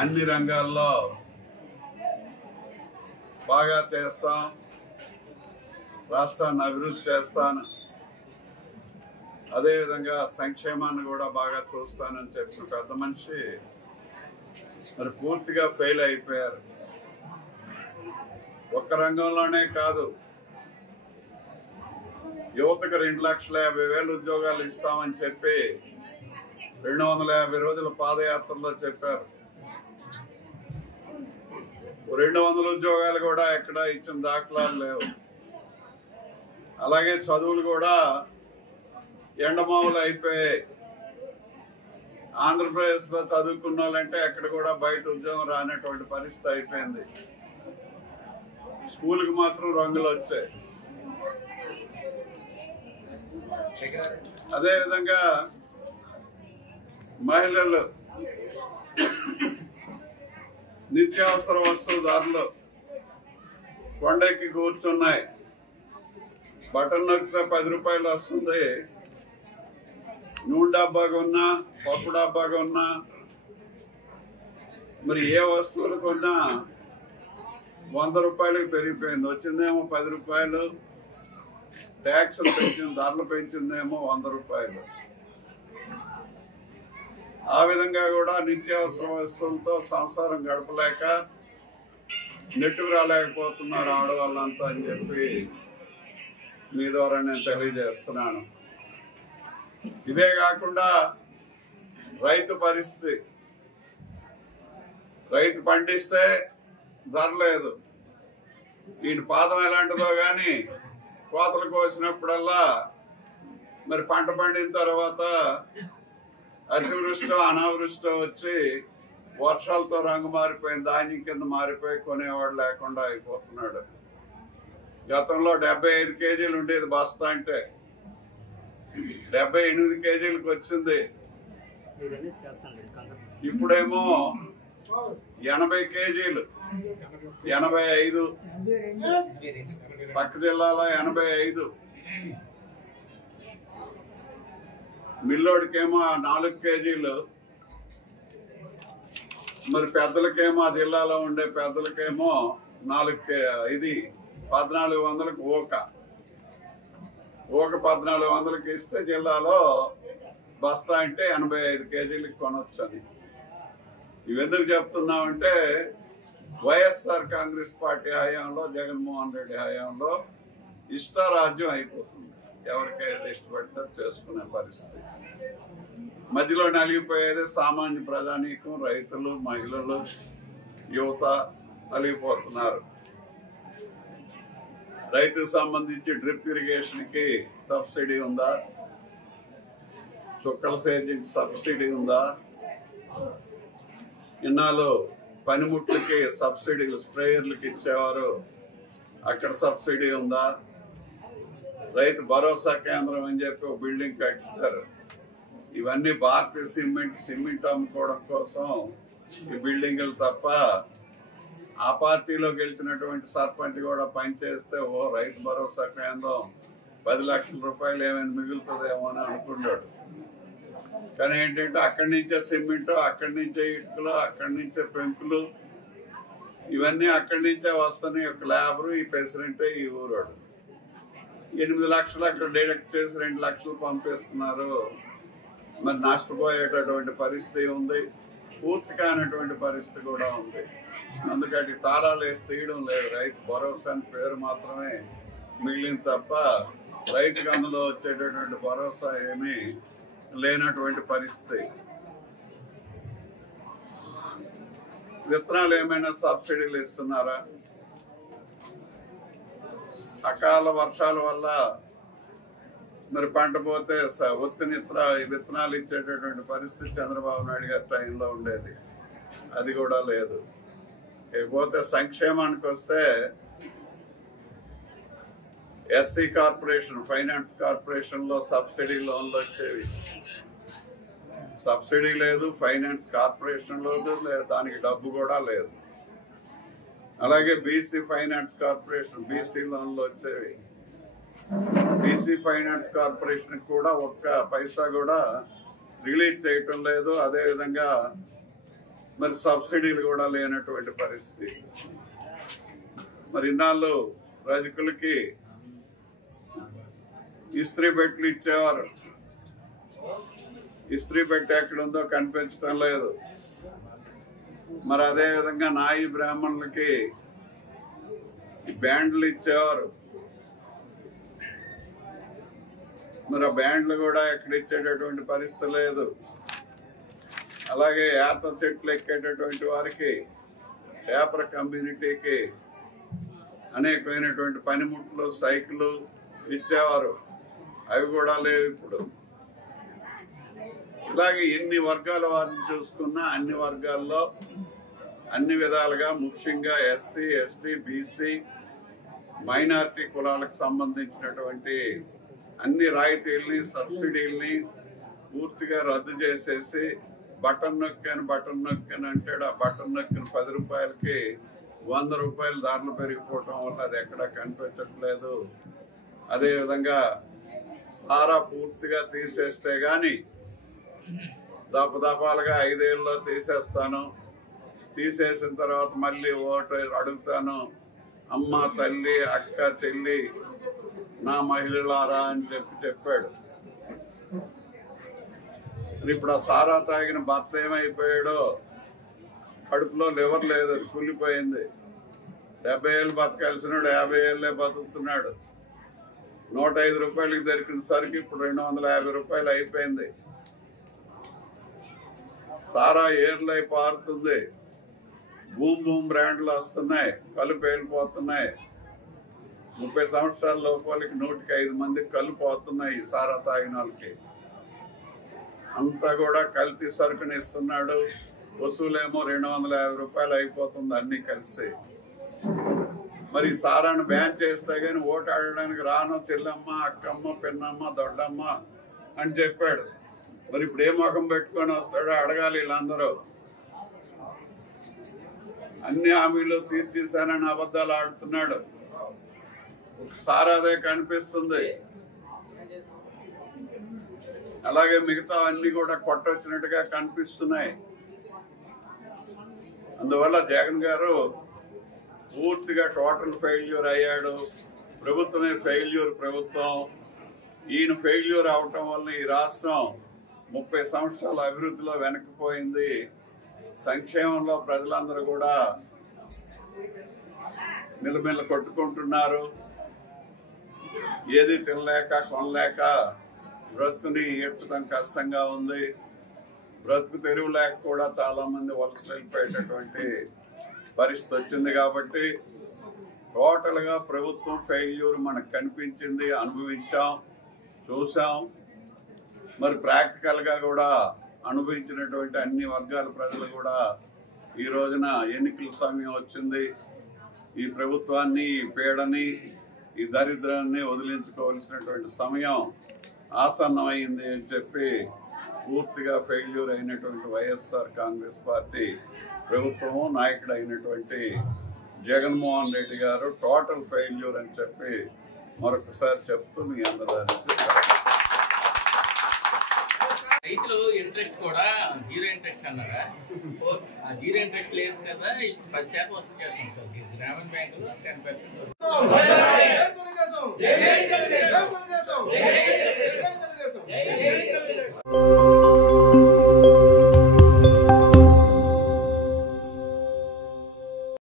అన్ని రంగాల్లో బాగా చేస్తాం, రాష్ట్రాన్ని అభివృద్ధి చేస్తాను, అదేవిధంగా సంక్షేమాన్ని కూడా బాగా చూస్తానని చెప్పిన పెద్ద మనిషి మరి పూర్తిగా ఫెయిల్ అయిపోయారు. ఒక్క రంగంలోనే కాదు, యువతకు 2,50,000 ఉద్యోగాలు ఇస్తామని చెప్పి 250 రోజుల పాదయాత్రలో చెప్పారు. 200 ఉద్యోగాలు కూడా ఎక్కడ ఇచ్చిన దాఖలాలు లేవు. అలాగే చదువులు కూడా ఎండమావులు అయిపోయాయి. ఆంధ్రప్రదేశ్ లో చదువుకున్న వాళ్ళంటే ఎక్కడ కూడా బయట ఉద్యోగం రానటువంటి పరిస్థితి అయిపోయింది. స్కూల్కి మాత్రం రంగులు వచ్చాయి. అదేవిధంగా మహిళలు నిత్యావసర వస్తువు ధరలు కొండెక్కి కూర్చున్నాయి. బటన్ నొక్కితే 10 రూపాయలు వస్తుంది. నూనె డబ్బాగా ఉన్నా, పప్పు డబ్బాగా ఉన్నా, మరి ఏ వస్తువులు కొన్నా 100 రూపాయలకు పెరిగిపోయింది. వచ్చిందేమో 10 రూపాయలు, ట్యాక్సులు పెంచింది, ధరలు పెంచిందేమో 100 రూపాయలు. ఆ విధంగా కూడా నిత్యావసర వస్తువులతో సంసారం గడపలేక నెట్టుకు రాలేకపోతున్నారు ఆడవాళ్ళంతా అని చెప్పి మీ ద్వారా నేను తెలియజేస్తున్నాను. ఇదే కాకుండా రైతు పరిస్థితి, రైతు పండిస్తే ధర లేదు. ఈయన పాదం ఎలాంటిదో కానీ కోతలు కోసినప్పుడల్లా మరి పంట పండిన తర్వాత అతివృష్టో అనావృష్టో వచ్చి వర్షాలతో రంగు మారిపోయింది, ధాన్యం కింద మారిపోయి కొనేవాడు లేకుండా అయిపోతున్నాడు. గతంలో 75 కేజీలు ఉండేది బస్తా, అంటే 78 కేజీలకు వచ్చింది. ఇప్పుడేమో 80 కేజీలు, 85, పక్క జిల్లాలో 85. మిల్లోడికేమో 4 కేజీలు. మరి పెద్దలకేమో ఆ జిల్లాలో ఉండే పెద్దలకేమో 1400కు ఊక 1400కి ఇస్తే జిల్లాలో బస్తా అంటే 85 కేజీలకు కొనొచ్చు అని. ఇవెందుకు చెప్తున్నామంటే వైఎస్ఆర్ కాంగ్రెస్ పార్టీ హయాంలో, జగన్మోహన్ రెడ్డి హయాంలో ఇష్టారాజ్యం అయిపోతుంది. ఎవరికైతే ఇష్టపడితే చేసుకునే పరిస్థితి. మధ్యలో నలిగిపోయేది సామాన్య ప్రజానీకం, రైతులు, మహిళలు, యువత నలిగిపోతున్నారు. రైతుకు సంబంధించి డ్రిప్ ఇరిగేషన్ కి సబ్సిడీ ఉందా? చుక్కల సేద్యంకి సబ్సిడీ ఉందా? ఇన్నాళ్ళు పనిముట్లకి సబ్సిడీలు, స్ప్రేయర్లకి ఇచ్చేవారు, అక్కడ సబ్సిడీ ఉందా? రైతు భరోసా కేంద్రం అని చెప్పి ఒక బిల్డింగ్ కట్టిస్తారు. ఇవన్నీ భారతీయ సిమెంట్ అమ్ముకోవడం కోసం ఈ బిల్డింగులు తప్ప ఆ పార్టీలో గెలిచినటువంటి సర్పంచ్ కూడా పనిచేస్తే రైతు భరోసా కేంద్రం 10 లక్షల రూపాయలు ఏమైనా మిగులుతుందేమో అని అనుకున్నాడు. కానీ ఏంటంటే అక్కడి నుంచే సిమెంట్, అక్కడి నుంచే ఇటుకలు, అక్కడి నుంచే పెంకులు, ఇవన్నీ అక్కడి నుంచే వస్తున్నాయి. ఒక లేబరు, ఈ ప్రెసిడెంటే ఈ ఊరోడు. 8 లక్షలు అక్కడ డిడక్ట్ చేసి 2 లక్షలు పంపిస్తున్నారు. మరి నష్టపోయేటటువంటి పరిస్థితి ఉంది, పూర్తి కానటువంటి పరిస్థితి కూడా ఉంది. అందుకని తాళాలు వేసి తీయడం లేదు. రైతు భరోసా అని పేరు మాత్రమే మిగిలింది తప్ప రైతుకు అందులో వచ్చేటటువంటి భరోసా ఏమీ లేనటువంటి పరిస్థితి. విత్తనాలు ఏమైనా సబ్సిడీలు ఇస్తున్నారా? అకాల వర్షాల వల్ల మరి పంట పోతే విత్తనాలు ఇచ్చేటటువంటి పరిస్థితి చంద్రబాబు నాయుడు గారి టైంలో ఉండేది, అది కూడా లేదు. ఇకపోతే సంక్షేమానికి వస్తే ఎస్సీ కార్పొరేషన్, ఫైనాన్స్ కార్పొరేషన్ లో సబ్సిడీ లోన్లు వచ్చేవి. సబ్సిడీ లేదు, ఫైనాన్స్ కార్పొరేషన్ లో దానికి డబ్బు కూడా లేదు. అలాగే బీసీ ఫైనాన్స్ కార్పొరేషన్, బీసీ లోన్లు వచ్చేవి. బీసీ ఫైనాన్స్ కార్పొరేషన్ కూడా ఒక్క పైసా కూడా రిలీజ్ చేయటం లేదు. అదేవిధంగా మరి సబ్సిడీలు కూడా లేనటువంటి పరిస్థితి. మరి ఇన్నాళ్ళు రజకులకి ఇస్త్రీ పెట్టెలు ఇచ్చేవారు. ఇస్త్రీ పెట్టె ఎక్కడుందో కనిపించడం లేదు. మరి అదే విధంగా నాయి బ్రాహ్మణులకి బ్యాండ్లు ఇచ్చేవారు. మరి ఆ బ్యాండ్లు కూడా ఎక్కడ ఇచ్చేటటువంటి పరిస్థితి లేదు. అలాగే యాత చెట్లు ఎక్కేటటువంటి వారికి, పేపర్ కమ్యూనిటీకి అనేకమైనటువంటి పనిముట్లు, సైకిళ్ళు ఇచ్చేవారు. అవి కూడా లేవు ఇప్పుడు. ఇలాగే ఎన్ని వర్గాల వారిని చూసుకున్నా అన్ని వర్గాల్లో అన్ని విధాలుగా, ముఖ్యంగా ఎస్సీ, ఎస్టీ, బీసీ, మైనారిటీ కులాలకు సంబంధించినటువంటి అన్ని రాయితీల్ని, సబ్సిడీల్ని పూర్తిగా రద్దు చేసేసి బటన్ నొక్కాను అంటాడు. ఆ బటన్ నొక్కిన 10 రూపాయలకి 100 రూపాయలు ధరలు పెరిగిపోవటం వల్ల అది ఎక్కడా కనిపించట్లేదు. అదేవిధంగా సారా పూర్తిగా తీసేస్తే గాని దపదపాలుగా 5 ఏళ్ళలో తీసేస్తాను, తీసేసిన తర్వాత మళ్ళీ ఓటు అడుగుతాను, అమ్మ, తల్లి, అక్క, చెల్లి, నా మహిళలారా అని చెప్పాడు. ఇప్పుడు ఆ సారా తాగిన భర్త ఏమైపోయాడో, కడుపులో లివర్ లేదు, కూలిపోయింది. 70 ఏళ్ళు బతకాల్సినాడు 50 ఏళ్ళే బతుకుతున్నాడు. 105 రూపాయలకి దొరికిన సరికి ఇప్పుడు 250 రూపాయలు అయిపోయింది. సారా ఏర్లై పారుతుంది. బూమ్ బూమ్ బ్రాండ్లు వస్తున్నాయి, కళ్ళు పేలిపోతున్నాయి. 30 సంవత్సరాల లోపలికి 105 మందికి కళ్ళు పోతున్నాయి ఈ సారా తాగిన వాళ్ళకి. అంతా కూడా కల్తీ సరుకుని ఇస్తున్నాడు. వసూలేమో 250 రూపాయలు అయిపోతుంది అన్ని కలిసి. మరి సారాను బ్యాన్ చేస్తే గానీ ఓటు ఆడడానికి రాను, చెల్లమ్మ, అక్కమ్మ, పిన్నమ్మ, దొడ్డమ్మ అని చెప్పాడు. మరి ఇప్పుడు ఏ ముఖం పెట్టుకొని వస్తాడో అడగాలి వీళ్ళందరూ. అన్ని హామీలు తీర్చేశానని అబద్ధాలు ఆడుతున్నాడు. ఒకసారి అదే కనిపిస్తుంది. అలాగే మిగతా అన్ని కూడా కొట్టొచ్చినట్టుగా కనిపిస్తున్నాయి. అందువల్ల జగన్ గారు పూర్తిగా టోటల్ ఫెయిల్యూర్ అయ్యాడు. ప్రభుత్వమే ఫెయిల్యూర్ ప్రభుత్వం. ఈయన ఫెయిల్యూర్ అవటం వల్ల ఈ రాష్ట్రం 30 సంవత్సరాల అభివృద్ధిలో వెనక్కిపోయింది. సంక్షేమంలో ప్రజలందరూ కూడా మిలమిల కొట్టుకుంటున్నారు. ఏది తినలేక, కొనలేక బ్రతుకుని ఈడ్చడం కష్టంగా ఉంది. బ్రతుకు తెరువు లేక కూడా చాలా మంది వలస వెళ్ళిపోయేటటువంటి పరిస్థితి వచ్చింది. కాబట్టి టోటల్ గా ప్రభుత్వం ఫెయిల్యూర్ మనకు కనిపించింది, అనుభవించాం, చూసాం. మరి ప్రాక్టికల్ గా కూడా అనుభవించినటువంటి అన్ని వర్గాల ప్రజలు కూడా ఈ రోజున ఎన్నికల సమయం వచ్చింది. ఈ ప్రభుత్వాన్ని, ఈ పీడని, ఈ దరిద్రాన్ని వదిలించుకోవాల్సినటువంటి సమయం ఆసన్నమైంది అని చెప్పి పూర్తిగా ఫెయిల్యూర్ అయినటువంటి వైఎస్ఆర్ కాంగ్రెస్ పార్టీ ప్రభుత్వము, నాయకుడు అయినటువంటి జగన్మోహన్ రెడ్డి గారు టోటల్ ఫెయిల్యూర్ అని చెప్పి మరొకసారి చెప్తూ మీ అందరికీ రైతులు ఇంట్రెస్ట్ కూడా 0 ఇంట్రెస్ట్ అన్నారా? ఆ 0 ఇంట్రెస్ట్ లేదు కదా, 10% వసూలు చేస్తాం సార్. గ్రామీణ బ్యాంకులో 10%.